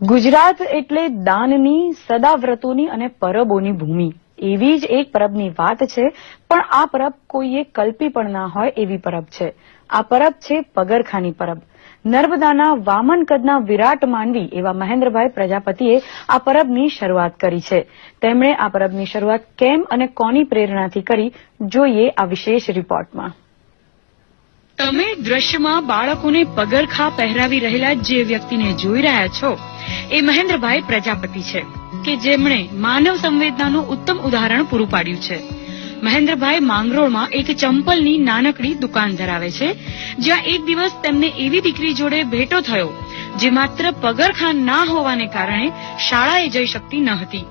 ગુજરાત એટલે દાનની, સદાવ્રતોની અને પરબોની ભૂમિ. એવી જ એક પરબની વાત છે, પણ આ પરબ કોઈએ કલ્પી પણ ના હોય એવી પરબ છે. આ પરબ છે પગરખાની પરબ. નર્મદાના વામન કદના વિરાટ માનવી એવા મહેન્દ્રભાઈ પ્રજાપતિએ આ પરબની શરૂઆત કરી છે. તેમણે આ પરબની શરૂઆત કેમ અને કોની પ્રેરણાથી કરી, જોઈએ આ વિશેષ રિપોર્ટમાં. તમે દ્રશ્યમાં બાળકોને પગરખા પહેરાવી રહેલા જે વ્યક્તિને જોઈ રહ્યા છો એ મહેન્દ્રભાઈ પ્રજાપતિ છે કે જેમણે માનવ સંવેદનાનું ઉત્તમ ઉદાહરણ પૂરું પાડ્યું છે. મહેન્દ્રભાઈ માંગરોળમાં એક ચંપલની નાનકડી દુકાન ધરાવે છે, જ્યાં એક દિવસ તેમને એવી દીકરી જોડે ભેટો થયો જે માત્ર પગરખા ના હોવાને કારણે શાળાએ જઈ શકતી ન હતી,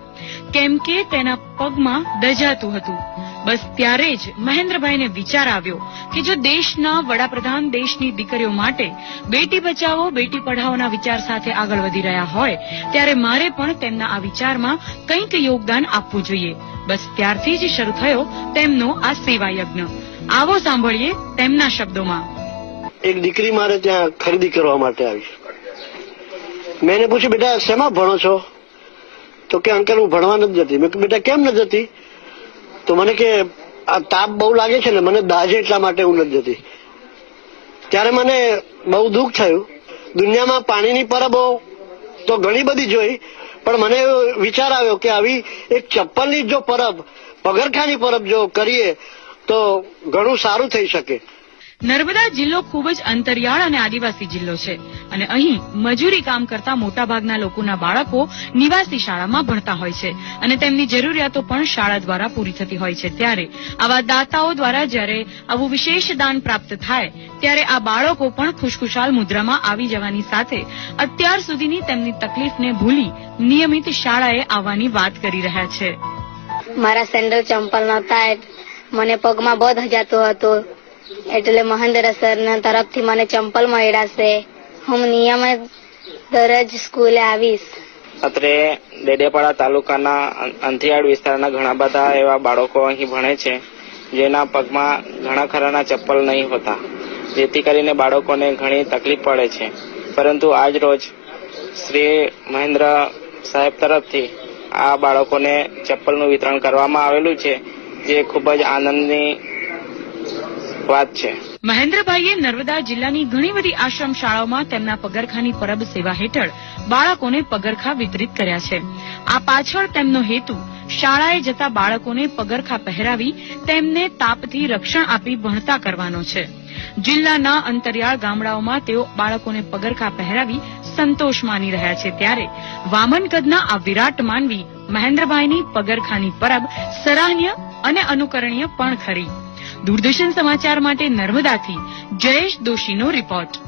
કેમ કે તેના પગમાં દજાતું હતું. બસ ત્યારે જ મહેન્દ્રભાઈને વિચાર આવ્યો કે જો દેશના વડાપ્રધાન દેશની દીકરીઓ માટે બેટી બચાવો બેટી પઢાઓના વિચાર સાથે આગળ વધી રહ્યા હોય ત્યારે મારે પણ તેમના આ વિચારમાં કંઈક યોગદાન આપવું જોઈએ. બસ ત્યારથી જ શરૂ થયો તેમનો આ સેવા યજ્ઞ. આવો સાંભળીએ તેમના શબ્દોમાં. એક દીકરી મારે ત્યાં ખરીદી કરવા માટે આવી. મેં એને પૂછ્યું, બેટા શેમાં ભણો છો? તો કે અંકલ હું ભણવા નથી જતી. મેં કહ્યું બેટા કેમ નથી જતી? તો મને કે આ તાપ બહુ લાગે છે ને મને દાજે એટલા માટે હું નથી જતી. ત્યારે મને બહુ દુઃખ થયું. દુનિયામાં પાણીની પરબો તો ઘણી બધી જોઈ, પણ મને એવો વિચાર આવ્યો કે આવી એક ચપ્પલની જો પરબ, પગરખાની પરબ જો કરીએ તો ઘણું સારું થઈ શકે. નર્મદા જિલ્લો ખૂબ જ અંતરિયાળ અને આદિવાસી જિલ્લો છે અને અહીં મજૂરી કામ કરતા મોટાભાગના લોકોના બાળકો નિવાસી શાળામાં ભણતા હોય છે અને તેમની જરૂરિયાતો પણ શાળા દ્વારા પૂરી થતી હોય છે. ત્યારે આવા દાતાઓ દ્વારા જ્યારે આવું વિશેષ દાન પ્રાપ્ત થાય ત્યારે આ બાળકો પણ ખુશખુશાલ મુદ્રામાં આવી જવાની સાથે અત્યાર સુધીની તેમની તકલીફને ભૂલી નિયમિત શાળાએ આવવાની વાત કરી રહ્યા છે. મારા સેન્ડલ ચંપલ નહોતા, મને પગમાં બહુ દજાતું હતું, એટલે મહેન્દ્ર સરના તરફથી મને ચંપલ મળ્યા છે. હું નિયમિત દરરોજ સ્કૂલે આવીશ. અત્રે ડેડિયાપાડા તાલુકાના અંતિયાળ વિસ્તારના ઘણા બધા એવા બાળકો અહીં ભણે છે જેના પગમાં ઘણા ખરાના ચપ્પલ નહીં હોતા, જેથી કરીને બાળકોને ઘણી તકલીફ પડે છે. પરંતુ આજ રોજ શ્રી મહેન્દ્ર સાહેબ તરફથી આ બાળકોને ચપ્પલનું વિતરણ કરવામાં આવેલું છે, જે ખૂબ જ આનંદની વાત છે. મહેન્દ્રભાઈએ નર્મદા જિલ્લાની ઘણી બધી આશ્રમ શાળાઓમાં તેમના પગરખાની પરબ સેવા હેઠળ બાળકોને પગરખા વિતરિત કર્યા છે. આ પાછળ તેમનો હેતુ શાળાએ જતા બાળકોને પગરખા પહેરાવી તેમને તાપથી રક્ષણ આપી ભણતા કરવાનો છે. જિલ્લાના અંતરિયાળ ગામડાઓમાં તેઓ બાળકોને પગરખા પહેરાવી સંતોષ માની રહ્યા છે. ત્યારે વામન કદના આ વિરાટ માનવી મહેન્દ્રભાઈની પગરખાની પરબ સરાહનીય અને અનુકરણીય પણ ખરી. દૂરદર્શન સમાચાર માટે નર્મદાથી જયેશ દોશીનો રિપોર્ટ.